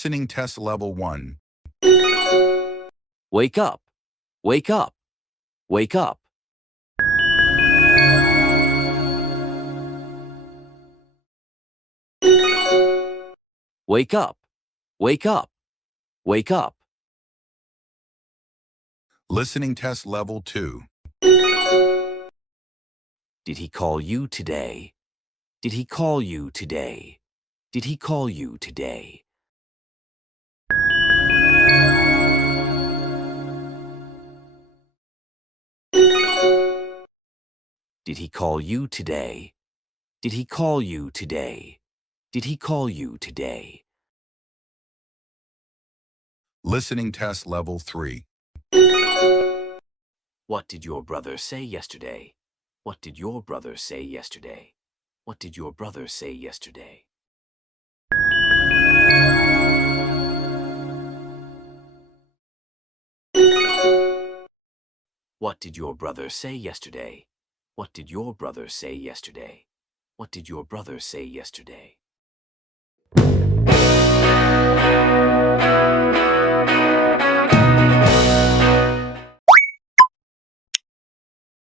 Listening test level 1. Wake up. Wake up. Wake up. Wake up. Wake up. Wake up. Listening test level 2. Did he call you today? Did he call you today? Did he call you today? Did he call you today? Did he call you today? Did he call you today? Listening test level 3. What did your brother say yesterday? What did your brother say yesterday? What did your brother say yesterday? What did your brother say yesterday? What did your brother say yesterday? What did your brother say yesterday?